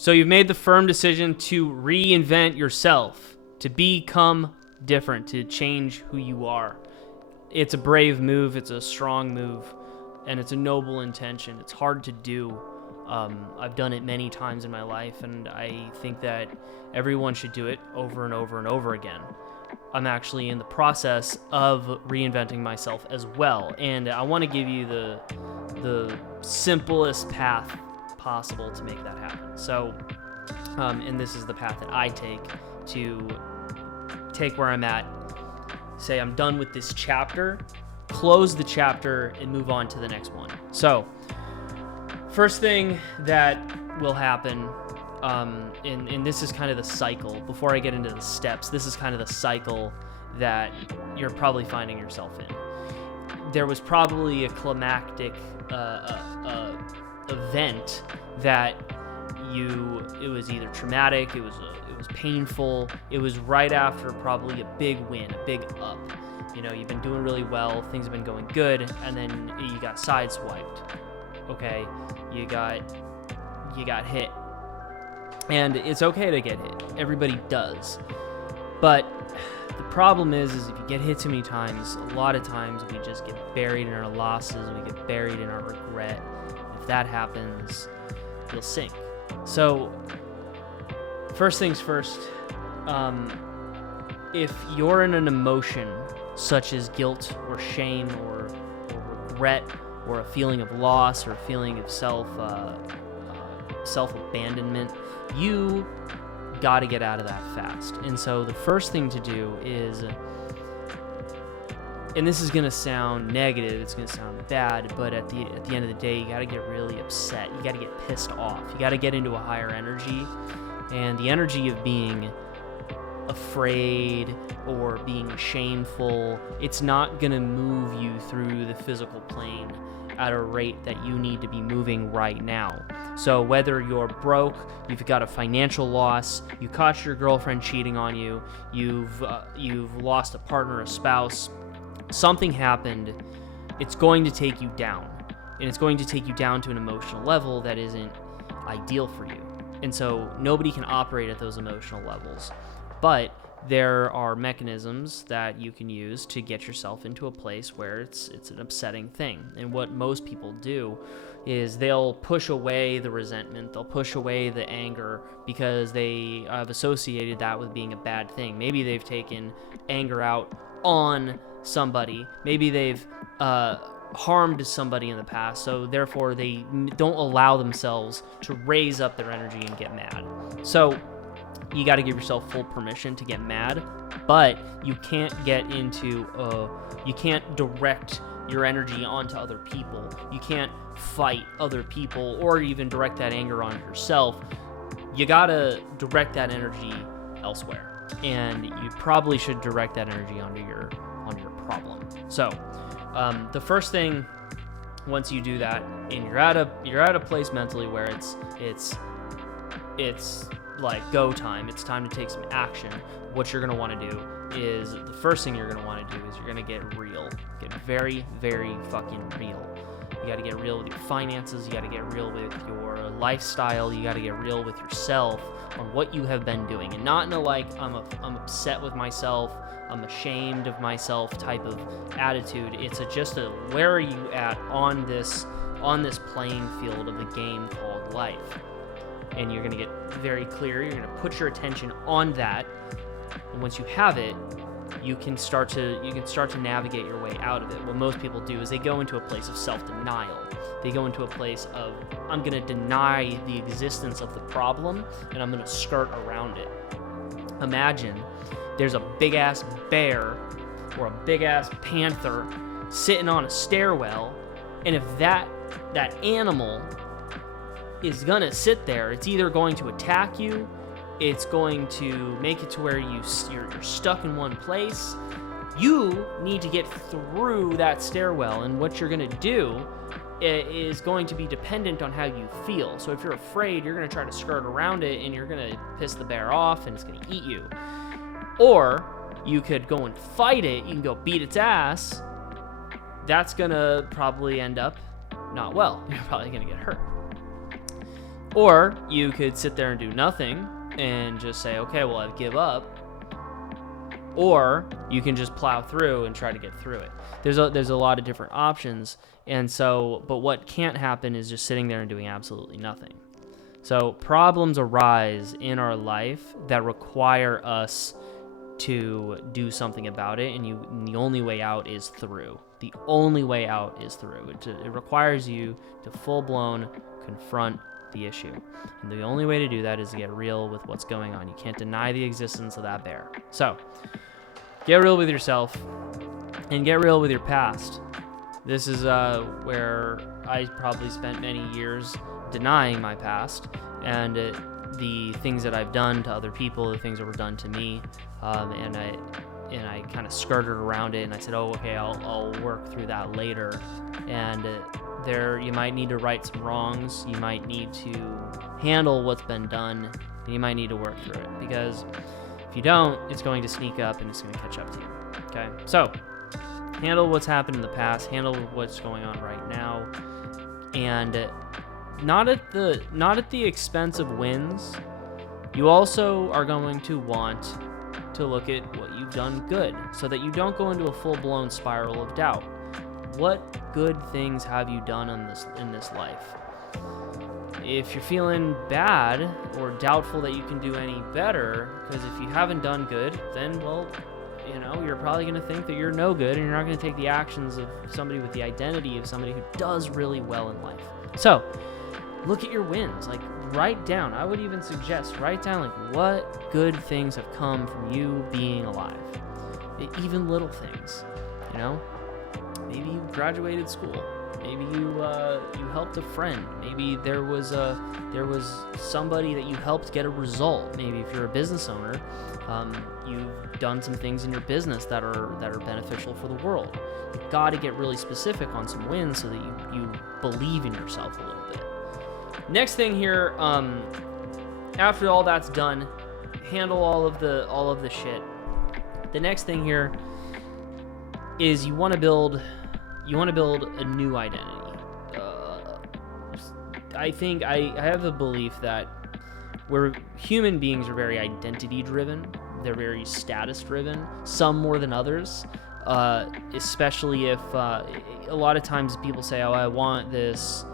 So you've made the firm decision to reinvent yourself, to become different, to change who you are. It's a brave move, it's a strong move, and it's a noble intention. It's hard to do. I've done it many times in my life, and I think that everyone should do it over and over and over again. I'm actually in the process of reinventing myself as well, and I want to give you the simplest path possible to make that happen. So, and this is the path that I take to take where I'm at, say I'm done with this chapter, close the chapter, and move on to the next one. So, first thing that will happen, and this is kind of the cycle, before I get into the steps, this is kind of the cycle that you're probably finding yourself in. There was probably a climactic event that it was either traumatic, it was painful, it was right after probably a big win, a big up. You know, you've been doing really well, things have been going good, and then you got sideswiped. Okay, you got hit. And it's okay to get hit. Everybody does. But the problem is if you get hit too many times, a lot of times we just get buried in our losses, we get buried in our regret. If that happens, you'll sink. So, first things first, if you're in an emotion such as guilt or shame or regret or a feeling of loss or a feeling of self-abandonment, you got to get out of that fast. And so the first thing to do is, and this is going to sound negative, it's going to sound bad, but at the end of the day, you got to get really upset. You got to get pissed off. You got to get into a higher energy. And the energy of being afraid or being shameful, it's not going to move you through the physical plane at a rate that you need to be moving right now. So whether you're broke, you've got a financial loss, you caught your girlfriend cheating on you, you've lost a partner, a spouse, something happened, it's going to take you down. And it's going to take you down to an emotional level that isn't ideal for you. And so nobody can operate at those emotional levels. But there are mechanisms that you can use to get yourself into a place where it's an upsetting thing. And what most people do is they'll push away the resentment, they'll push away the anger because they have associated that with being a bad thing. Maybe they've taken anger out on somebody. Maybe they've harmed somebody in the past, so therefore they don't allow themselves to raise up their energy and get mad. So you got to give yourself full permission to get mad, but you can't you can't direct your energy onto other people. You can't fight other people or even direct that anger on yourself. You got to direct that energy elsewhere, and you probably should direct that energy onto your problem. So the first thing, once you do that and you're at a place mentally where it's like go time, it's time to take some action, what you're going to want to do is, the first thing you're going to want to do is you're going to get real. Get very, very fucking real. You got to get real with your finances, you got to get real with your lifestyle, you got to get real with yourself on what you have been doing, and not in a like I'm upset with myself, I'm ashamed of myself type of attitude. It's just a where are you at on this playing field of the game called life. And you're going to get very clear. You're going to put your attention on that, and once you have it, you can start to navigate your way out of it. What most people do is they go into a place of self-denial. They go into a place of, I'm going to deny the existence of the problem, and I'm going to skirt around it. Imagine there's a big-ass bear or a big-ass panther sitting on a stairwell, and if that animal is gonna sit there, it's either going to attack you, it's going to make it to where you're stuck in one place. You need to get through that stairwell, and what you're gonna do is going to be dependent on how you feel. So if you're afraid, you're gonna try to skirt around it, and you're gonna piss the bear off, and it's gonna eat you. Or you could go and fight it, you can go beat its ass. That's gonna probably end up not well. You're probably gonna get hurt. Or you could sit there and do nothing and just say, okay, well, I give up. Or you can just plow through and try to get through it. There's a lot of different options. And so, but what can't happen is just sitting there and doing absolutely nothing. So problems arise in our life that require us to do something about it, and the only way out is through. The only way out is through. It requires you to full-blown confront the issue. And the only way to do that is to get real with what's going on. You can't deny the existence of that bear. So, get real with yourself and get real with your past. This is where I probably spent many years denying my past and the things that I've done to other people, the things that were done to me, and I kind of skirted around it, and I said, oh, okay, I'll work through that later. And there, you might need to right some wrongs, you might need to handle what's been done, and you might need to work through it, because if you don't, it's going to sneak up and it's going to catch up to you. Okay, so handle what's happened in the past, handle what's going on right now, and not at the expense of wins. You also are going to want to look at what you've done good, so that you don't go into a full-blown spiral of doubt. What good things have you done in this life? If you're feeling bad or doubtful that you can do any better, because if you haven't done good, then, well, you're probably going to think that you're no good, and you're not going to take the actions of somebody with the identity of somebody who does really well in life. So, look at your wins. Like, write down. I would even suggest write down, like, what good things have come from you being alive. Even little things, Maybe you graduated school. Maybe you helped a friend. Maybe there was somebody that you helped get a result. Maybe if you're a business owner, you've done some things in your business that are beneficial for the world. You've got to get really specific on some wins so that you believe in yourself a little bit. Next thing here, after all that's done, handle all of the shit. The next thing here is you want to build a new identity. I think I have a belief that human beings are very identity driven. They're very status driven, some more than others, especially if a lot of times people say, oh, I want this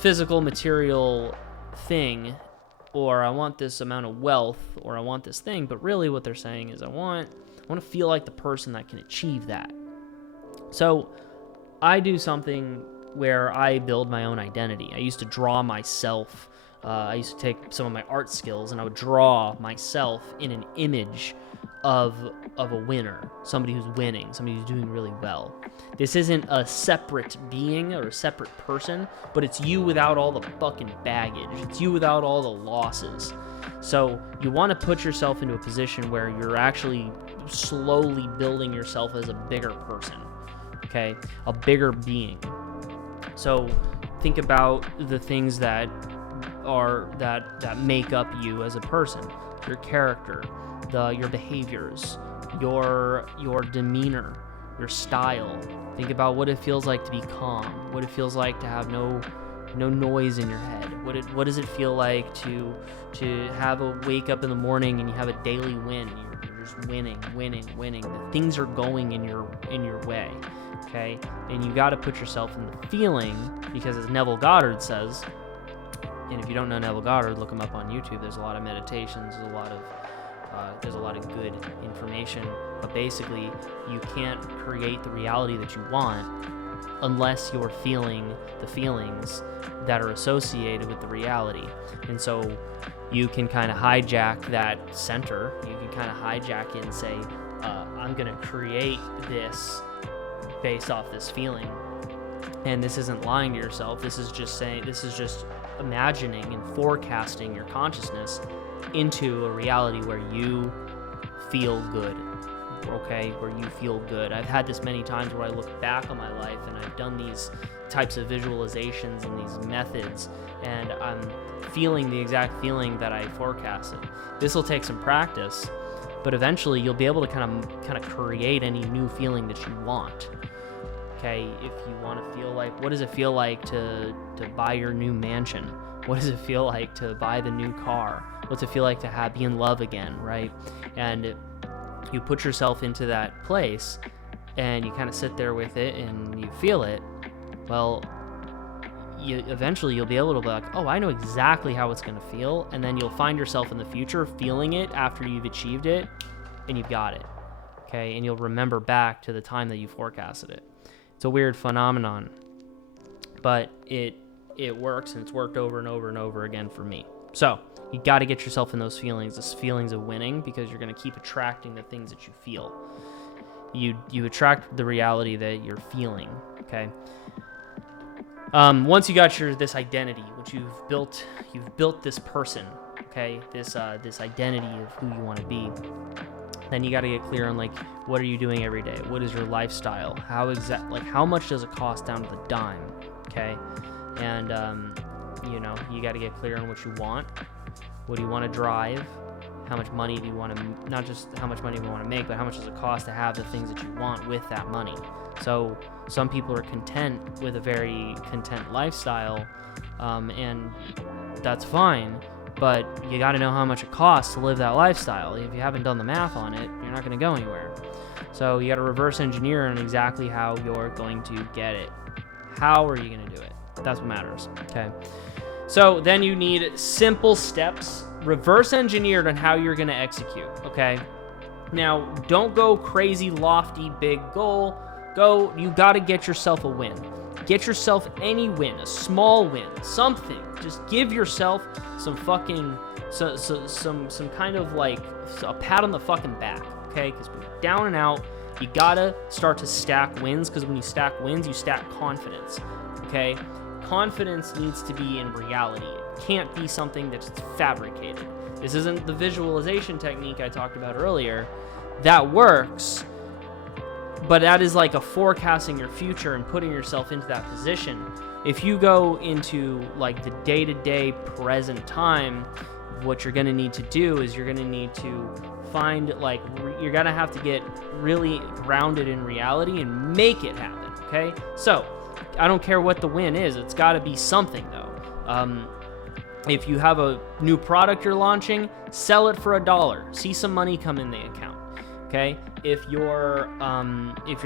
physical material thing, or I want this amount of wealth, or I want this thing, but really what they're saying is I want to feel like the person that can achieve that. So I do something where I build my own identity. I used to draw myself. I used to take some of my art skills and I would draw myself in an image of a winner, somebody who's winning, somebody who's doing really well. This isn't a separate being or a separate person, but it's you without all the fucking baggage. It's you without all the losses. So you want to put yourself into a position where you're actually slowly building yourself as a bigger person, okay? A bigger being. So think about the things that make up you as a person. Your character, your behaviors, your demeanor, your style. Think about what it feels like to be calm, what it feels like to have no noise in your head. What does it feel like to have a wake up in the morning and you have a daily win? You're just winning. The things are going in your way, okay? And you got to put yourself in the feeling, because as Neville Goddard says, and if you don't know Neville Goddard, look him up on YouTube. There's a lot of meditations. There's a lot of good information. But basically, you can't create the reality that you want unless you're feeling the feelings that are associated with the reality. And so you can kind of hijack that center. You can kind of hijack it and say, I'm going to create this based off this feeling. And this isn't lying to yourself. This is just imagining and forecasting your consciousness into a reality where you feel good, okay? Where you feel good. I've had this many times where I look back on my life and I've done these types of visualizations and these methods, and I'm feeling the exact feeling that I forecasted. This will take some practice, but eventually you'll be able to kind of create any new feeling that you want. Okay, if you want to feel like, what does it feel like to buy your new mansion? What does it feel like to buy the new car? What's it feel like to be in love again, right? And you put yourself into that place and you kind of sit there with it and you feel it. Well, eventually you'll be able to be like, oh, I know exactly how it's going to feel. And then you'll find yourself in the future feeling it after you've achieved it and you've got it. Okay. And you'll remember back to the time that you forecasted it. It's a weird phenomenon, but it works, and it's worked over and over and over again for me. So you got to get yourself in those feelings of winning, because you're going to keep attracting the things that you feel. You attract the reality that you're feeling. Okay. Once you got this identity, which you've built this person. Okay. This identity of who you want to be. Then you got to get clear on, like, what are you doing every day? What is your lifestyle? How much does it cost down to the dime? Okay. And, you got to get clear on what you want. What do you want to drive? How much money do you want to, not just how much money do you want to make, but how much does it cost to have the things that you want with that money? So some people are content with a very content lifestyle, and that's fine, but you got to know how much it costs to live that lifestyle. If you haven't done the math on it, you're not going to go anywhere. So you got to reverse engineer on exactly how you're going to get it. How are you going to do it? That's what matters. Okay. So then you need simple steps, reverse engineered on how you're going to execute. Okay. Now, don't go crazy, lofty, big goal. You got to get yourself a win. Get yourself any win, a small win, something. Just give yourself some fucking, some kind of like a pat on the fucking back. Okay. Because we're down and out. You got to start to stack wins, because when you stack wins, you stack confidence. Okay. Confidence needs to be in reality. It can't be something that's fabricated. This isn't the visualization technique I talked about earlier. That works, but that is like a forecasting your future and putting yourself into that position. If you go into like the day-to-day present time, what you're going to need to do is you're going to need to find, like, you're going to have to get really grounded in reality and make it happen. Okay. So I don't care what the win is. It's got to be something, though. If you have a new product you're launching, sell it for $1. See some money come in the account. Okay. If you're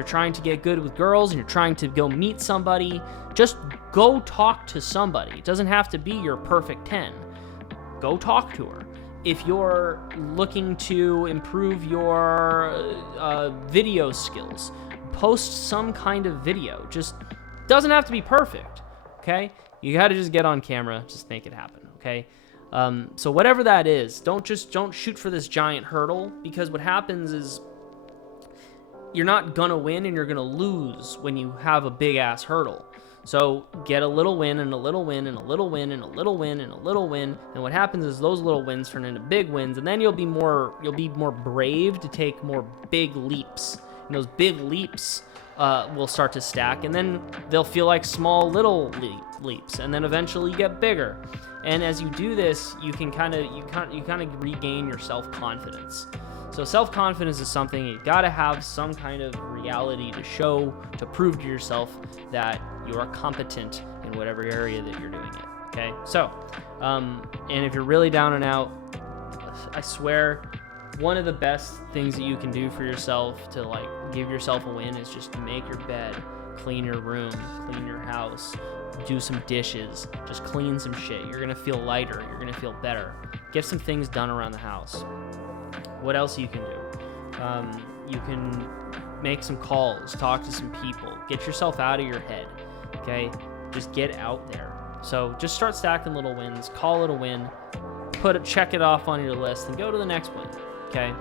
trying to get good with girls and you're trying to go meet somebody, just go talk to somebody. It doesn't have to be your perfect 10. Go talk to her. If you're looking to improve your video skills, post some kind of video. Just doesn't have to be perfect, okay? You got to just get on camera, just make it happen, okay? So whatever that is, don't shoot for this giant hurdle, because what happens is you're not gonna win and you're gonna lose when you have a big ass hurdle. So get a little win and a little win and a little win and a little win and a little win, and what happens is those little wins turn into big wins, and then you'll be more brave to take more big leaps, and those big leaps will start to stack, and then they'll feel like small little leaps, and then eventually you get bigger. And as you do this, you kind of regain your self-confidence. So self-confidence is something you got to have some kind of reality to show, to prove to yourself that you are competent in whatever area that you're doing it. Okay. So, and if you're really down and out, I swear, one of the best things that you can do for yourself to like give yourself a win is just make your bed, clean your room, clean your house, do some dishes, just clean some shit. You're going to feel lighter. You're going to feel better. Get some things done around the house. What else you can do? You can make some calls, talk to some people, get yourself out of your head. Okay. Just get out there. So just start stacking little wins, call it a win, check it off on your list, and go to the next one. Okay.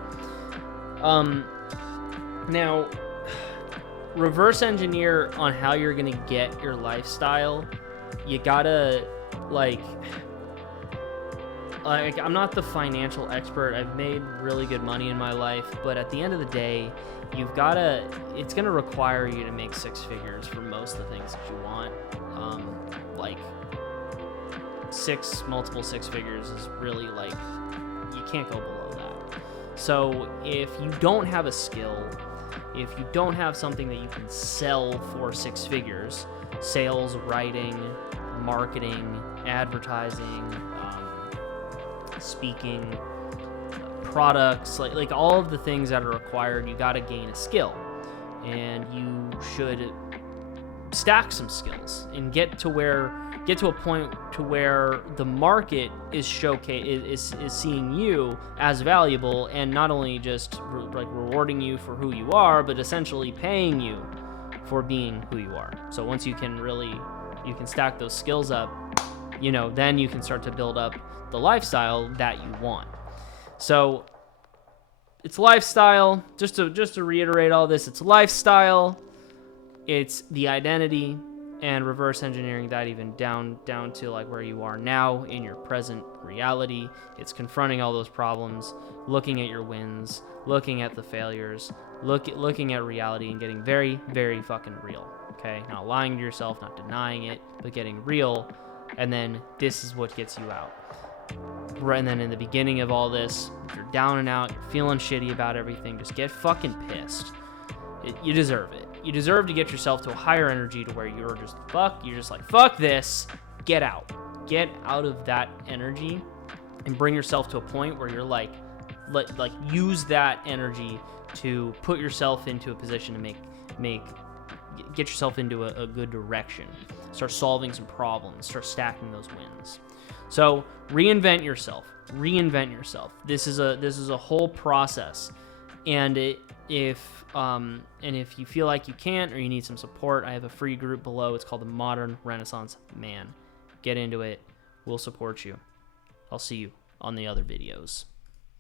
Now, reverse engineer on how you're gonna get your lifestyle. You gotta like I'm not the financial expert. I've made really good money in my life, but at the end of the day, it's gonna require you to make six figures for most of the things that you want. Like multiple six figures is really like, you can't go below that. So if you don't have a skill, if you don't have something that you can sell for six figures, sales, writing, marketing, advertising, speaking, products, like all of the things that are required. You got to gain a skill, and you should stack some skills and get to a point to where the market is seeing you as valuable, and not only just like rewarding you for who you are, but essentially paying you for being who you are. So once you can stack those skills up, then you can start to build up the lifestyle that you want. So it's lifestyle. Just to reiterate all this, it's lifestyle, it's the identity, and reverse engineering that even down to like where you are now in your present reality. It's confronting all those problems, looking at your wins, looking at the failures, looking at reality, and getting very, very fucking real. Okay, not lying to yourself, not denying it, but getting real. And then this is what gets you out. Right, and then in the beginning of all this, if you're down and out, you're feeling shitty about everything, just get fucking pissed. You deserve it. You deserve to get yourself to a higher energy to where you're just like, fuck this, get out. Get out of that energy and bring yourself to a point where you're like use that energy to put yourself into a position to get yourself into a good direction. Start solving some problems, start stacking those wins. So reinvent yourself. This is a whole process, and if you feel like you can't or you need some support, I have a free group below. It's called the Modern Renaissance Man. Get into it. We'll support you. I'll see you on the other videos.